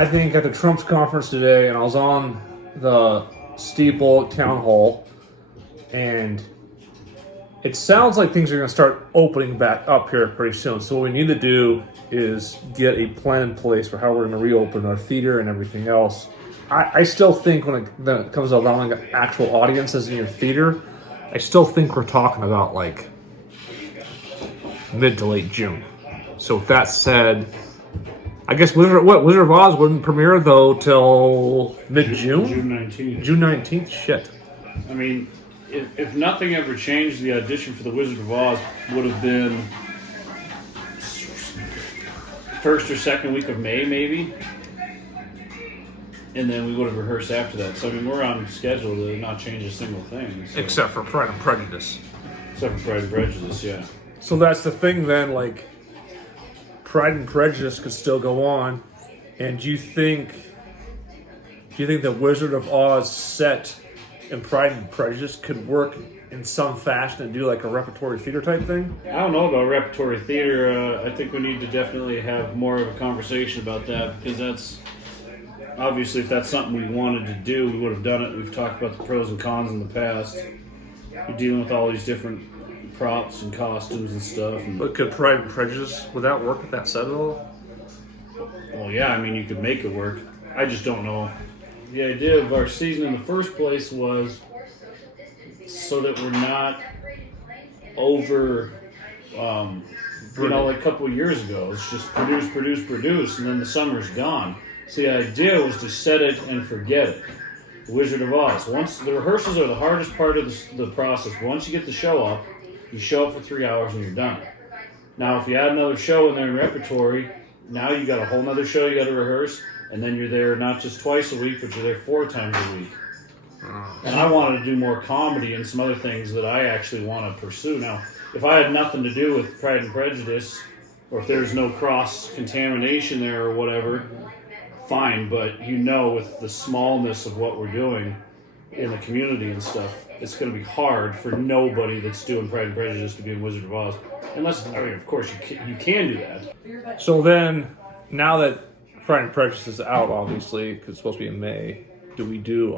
I think at the Trump's conference today, and I was on the Steve Bullock town hall, and it sounds like things are going to start opening back up here pretty soon. So what we need to do is get a plan in place for how we're going to reopen our theater and everything else. I still think when it comes to allowing actual audiences in your theater, I still think we're talking about like mid to late June. So with that said, I guess Wizard of Oz wouldn't premiere though till mid-June? June 19th. June 19th? Shit. I mean, if nothing ever changed, the audition for the Wizard of Oz would have been first or second week of May, maybe. And then we would have rehearsed after that. So, I mean, we're on schedule to not change a single thing. So. Except for Pride and Prejudice. Except for Pride and Prejudice, yeah. So that's the thing then, like, Pride and Prejudice could still go on. And do you think the Wizard of Oz set in Pride and Prejudice could work in some fashion and do like a repertory theater type thing? I don't know about repertory theater. I think we need to definitely have more of a conversation about that, because that's obviously, if that's something we wanted to do, we would have done it. We've talked about the pros and cons in the past. You're dealing with all these different props and costumes and stuff. But could Pride and Prejudice, would that work with that set at all? Well, yeah, I mean, you could make it work. I just don't know. The idea of our season in the first place was so that we're not over, like a couple of years ago. It's just produce, and then the summer's gone. So the idea was to set it and forget it. The Wizard of Oz. Once the rehearsals are the hardest part of the process. Once you get the show up, you show up for 3 hours and you're done. Now, if you add another show in there in repertory, now you got a whole nother show you got to rehearse, and then you're there not just twice a week, but you're there 4 times a week. And I wanted to do more comedy and some other things that I actually want to pursue. Now, if I had nothing to do with Pride and Prejudice, or if there's no cross-contamination there or whatever, fine, but with the smallness of what we're doing in the community and stuff, it's going to be hard for nobody that's doing Pride and Prejudice to be in Wizard of Oz. Unless, I mean, of course, you can do that. So then, now that Pride and Prejudice is out, obviously, because it's supposed to be in May, do we do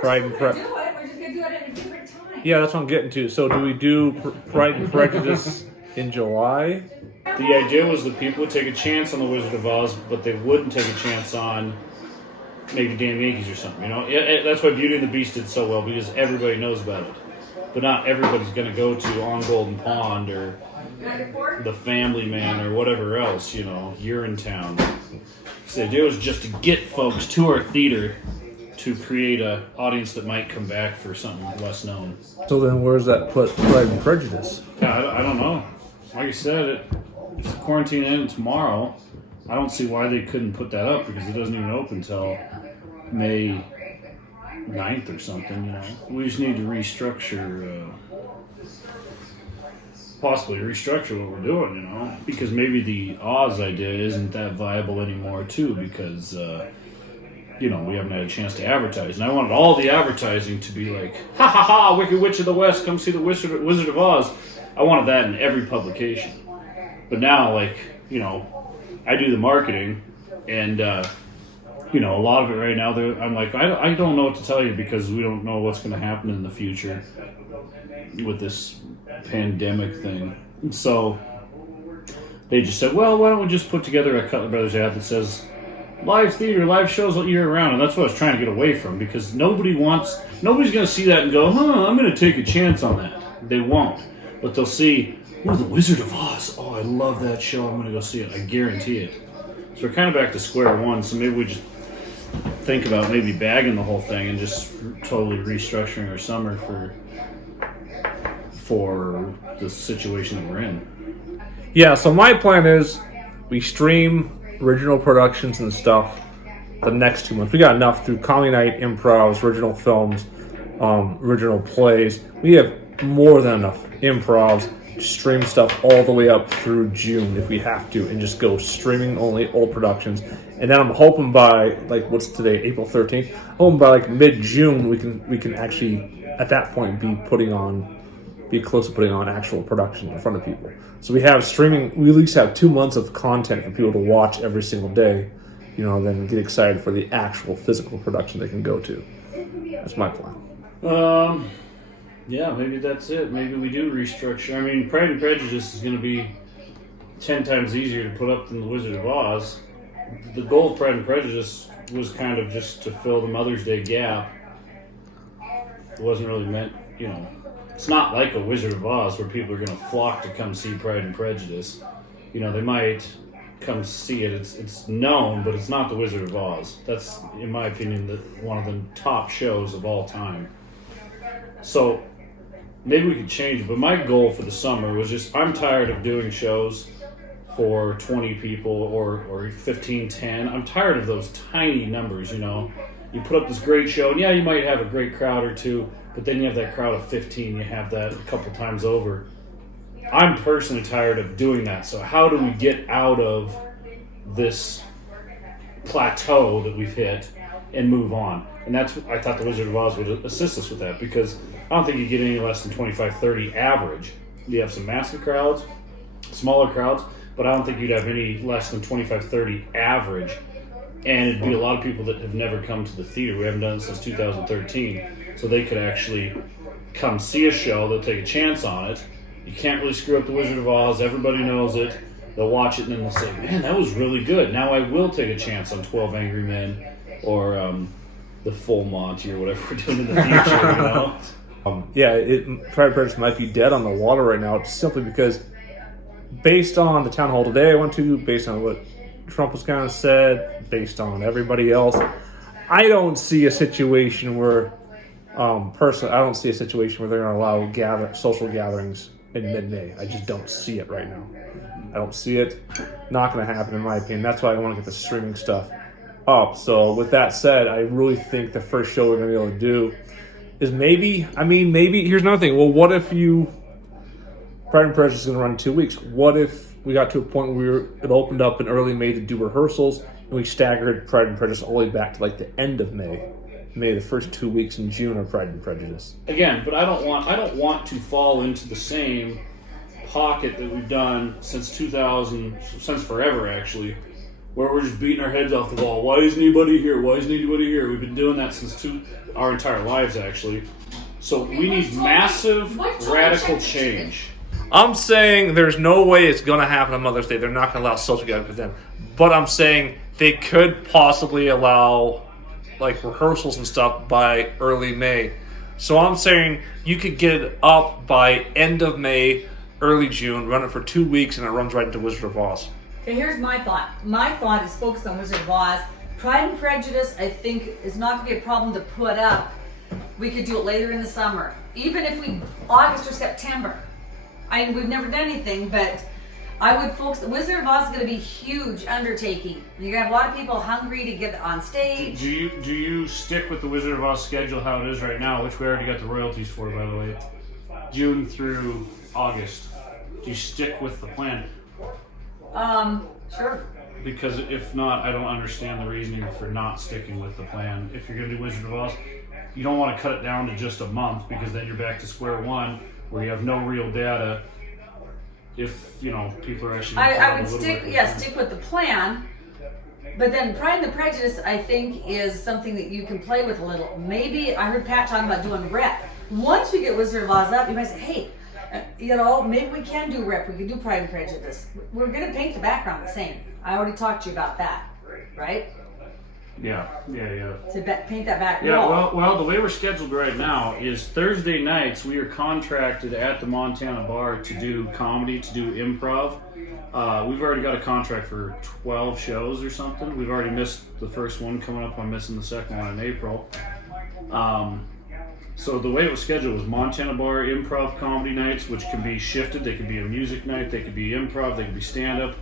Pride and Prejudice? We're just going to do it at a different time. Yeah, that's what I'm getting to. So do we do Pride and Prejudice in July? The idea was that people would take a chance on the Wizard of Oz, but they wouldn't take a chance on maybe Damn Yankees or something. That's why Beauty and the Beast did so well, because everybody knows about it. But not everybody's going to go to On Golden Pond or The Family Man or whatever else, You're in Town. So the idea was just to get folks to our theater to create an audience that might come back for something less known. So then where does that put Pride and Prejudice? Yeah, I don't know. Like I said, if the quarantine ended tomorrow, I don't see why they couldn't put that up, because it doesn't even open until May 9th or something, We just need to possibly restructure what we're doing, because maybe the Oz idea isn't that viable anymore too, because, we haven't had a chance to advertise. And I wanted all the advertising to be like, ha ha ha, Wicked Witch of the West, come see the Wizard of Oz. I wanted that in every publication. But now, I do the marketing, and, a lot of it right now, I'm like, I don't know what to tell you, because we don't know what's going to happen in the future with this pandemic thing. And so they just said, well, why don't we just put together a Cutler Brothers ad that says live theater, live shows all year round. And that's what I was trying to get away from, because nobody's going to see that and go, I'm going to take a chance on that. They won't. But they'll see, the Wizard of Oz. Oh, I love that show. I'm going to go see it. I guarantee it. So we're kind of back to square one. So maybe we just think about maybe bagging the whole thing and just totally restructuring our summer for the situation that we're in. Yeah, so my plan is we stream original productions and stuff the next 2 months. We got enough through Comedy Night, improvs, original films, original plays. We have more than enough improvs to stream stuff all the way up through June if we have to, and just go streaming only old productions. And then I'm hoping by, what's today, April 13th? Hoping by mid-June we can actually at that point be close to putting on actual production in front of people. So we have streaming. We at least have 2 months of content for people to watch every single day, then get excited for the actual physical production they can go to. That's my plan. Yeah, maybe that's it. Maybe we do restructure. I mean, Pride and Prejudice is going to be 10 times easier to put up than The Wizard of Oz. The goal of Pride and Prejudice was kind of just to fill the Mother's Day gap. It wasn't really meant, it's not like a Wizard of Oz where people are going to flock to come see Pride and Prejudice. They might come see it. It's known, but it's not the Wizard of Oz. That's, in my opinion, one of the top shows of all time. So maybe we could change it, but my goal for the summer was just, I'm tired of doing shows for 20 people or 15, 10. I'm tired of those tiny numbers, You put up this great show, and yeah, you might have a great crowd or two, but then you have that crowd of 15, you have that a couple times over. I'm personally tired of doing that, so how do we get out of this plateau that we've hit and move on? And I thought the Wizard of Oz would assist us with that, because I don't think you get any less than 25, 30 average. You have some massive crowds, smaller crowds, but I don't think you'd have any less than 25, 30 average. And it'd be a lot of people that have never come to the theater. We haven't done it since 2013. So they could actually come see a show. They'll take a chance on it. You can't really screw up the Wizard of Oz. Everybody knows it. They'll watch it and then they'll say, man, that was really good. Now I will take a chance on 12 Angry Men or the Full Monty or whatever we're doing in the future, Pride and Prejudice might be dead on the water right now, simply because based on the town hall today I went to, based on what Trump was kind of said, based on everybody else, I don't see a situation where, personally, I don't see a situation where they're going to allow social gatherings in mid-May. I just don't see it right now. I don't see it. Not going to happen, in my opinion. That's why I want to get the streaming stuff up. So with that said, I really think the first show we're going to be able to do is maybe, here's another thing. Well, what if Pride and Prejudice is going to run 2 weeks. What if we got to a point where it opened up in early May to do rehearsals, and we staggered Pride and Prejudice all the way back to like the end of May? Maybe the first 2 weeks in June are Pride and Prejudice. Again, but I don't want to fall into the same pocket that we've done since 2000, since forever actually, where we're just beating our heads off the wall. Why isn't anybody here? Why isn't anybody here? We've been doing that since our entire lives actually. So we need massive, radical change. I'm saying there's no way it's going to happen on Mother's Day. They're not going to allow social gatherings then. But I'm saying they could possibly allow like rehearsals and stuff by early May. So I'm saying you could get it up by end of May, early June, run it for 2 weeks, and it runs right into Wizard of Oz. Okay, here's my thought. My thought is focused on Wizard of Oz. Pride and Prejudice, I think, is not going to be a problem to put up. We could do it later in the summer. Even if August or September. We've never done anything, but I would focus. Wizard of Oz is going to be a huge undertaking. You're going to have a lot of people hungry to get on stage. Do you stick with the Wizard of Oz schedule how it is right now, which we already got the royalties for, by the way, June through August? Do you stick with the plan? Sure. Because if not, I don't understand the reasoning for not sticking with the plan. If you're going to do Wizard of Oz, you don't want to cut it down to just a month, because then you're back to square one where you have no real data. If people are actually, I would stick with the plan. But then Pride and the Prejudice, I think, is something that you can play with a little. Maybe I heard Pat talking about doing rep. Once we get Wizard of Oz up, you might say, hey, maybe we can do rep. We can do Pride and Prejudice. We're going to paint the background the same. I already talked to you about that, right? Yeah. To paint that back wall. Yeah, well, the way we're scheduled right now is Thursday nights we are contracted at the Montana Bar to do comedy, to do improv. We've already got a contract for 12 shows or something. We've already missed the first one coming up. I'm missing the second one in April. So the way it was scheduled was Montana Bar improv comedy nights, which can be shifted. They could be a music night, they could be improv, they could be stand-up.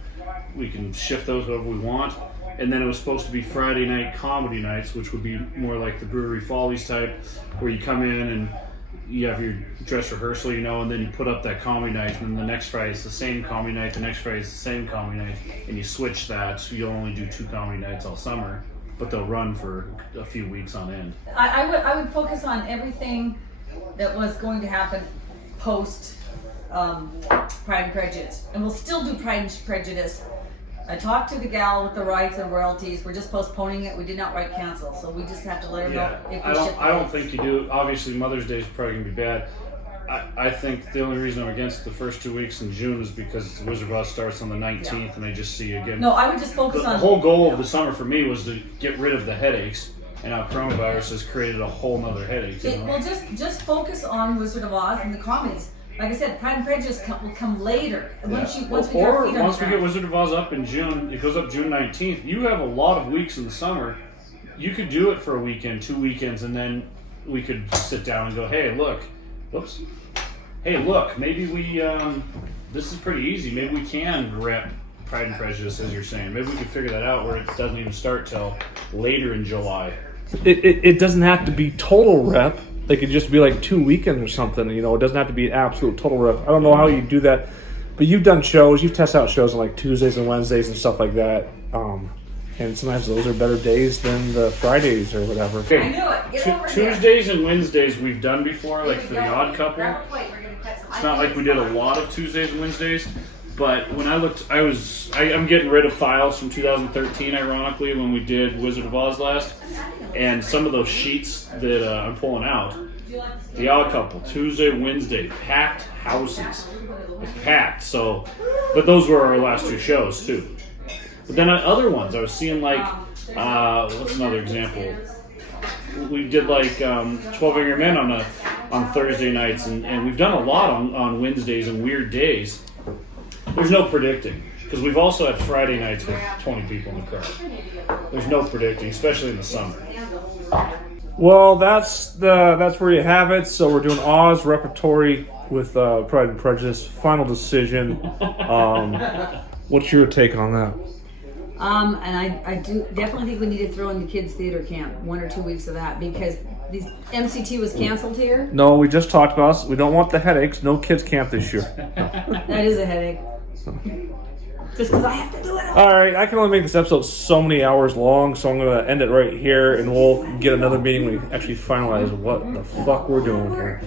We can shift those however we want. And then it was supposed to be Friday night comedy nights, which would be more like the Brewery Follies type, where you come in and you have your dress rehearsal, and then you put up that comedy night, and then the next Friday it's the same comedy night, the next Friday it's the same comedy night, and you switch that, so you'll only do 2 comedy nights all summer, but they'll run for a few weeks on end. I would focus on everything that was going to happen post Pride and Prejudice, and we'll still do Pride and Prejudice I talked to the gal with the rights and royalties. We're just postponing it. We did not write cancel, so we just have to let her know if we ship I don't think you do. Obviously, Mother's Day is probably gonna be bad. I think the only reason I'm against the first 2 weeks in June is because the Wizard of Oz starts on the 19th, and they just see you again. No, I would just focus The on whole goal of the summer for me was to get rid of the headaches, and now coronavirus has created a whole nother headache. You know? Well, just focus on Wizard of Oz and the comedies. Like I said, Pride and Prejudice will come later. Once we get our feet on the once we get ground. Wizard of Oz up in June, it goes up June 19th. You have a lot of weeks in the summer. You could do it for a weekend, 2 weekends, and then we could sit down and go, hey, look, whoops. Hey, look, maybe we, this is pretty easy. Maybe we can rep Pride and Prejudice, as you're saying. Maybe we could figure that out where it doesn't even start till later in July. It doesn't have to be total rep. They could just be like 2 weekends or something. You know, it doesn't have to be absolute total rep. I don't know how you do that, but you've done shows. You've tested out shows on like Tuesdays and Wednesdays and stuff like that. And sometimes those are better days than the Fridays or whatever. I knew it. Get over here. Tuesdays and Wednesdays we've done before, like Here for we the go. Odd Couple. Grab a plate. We're gonna cut some It's not like we did a onions. lot of Tuesdays and Wednesdays, but when I looked, I'm getting rid of files from 2013, ironically, when we did Wizard of Oz last, and some of those sheets that I'm pulling out. The Odd Couple, Tuesday, Wednesday, packed houses, packed. So, but those were our last two shows too. But then other ones, I was seeing like, what's another example? We did like 12 Angry Men on Thursday nights, and we've done a lot on Wednesdays and weird days. There's no predicting, because we've also had Friday nights with 20 people in the crowd. There's no predicting, especially in the summer. Well, that's where you have it. So we're doing Oz repertory with Pride and Prejudice. Final decision. What's your take on that? And I do definitely think we need to throw in the kids' theater camp 1 or 2 weeks of that, because these MCT was canceled here. No, we just talked about this. We don't want the headaches. No kids camp this year. That is a headache. Just because I have to do it. All right, I can only make this episode so many hours long, so I'm going to end it right here, and we'll get another meeting when we actually finalize what the fuck we're doing here.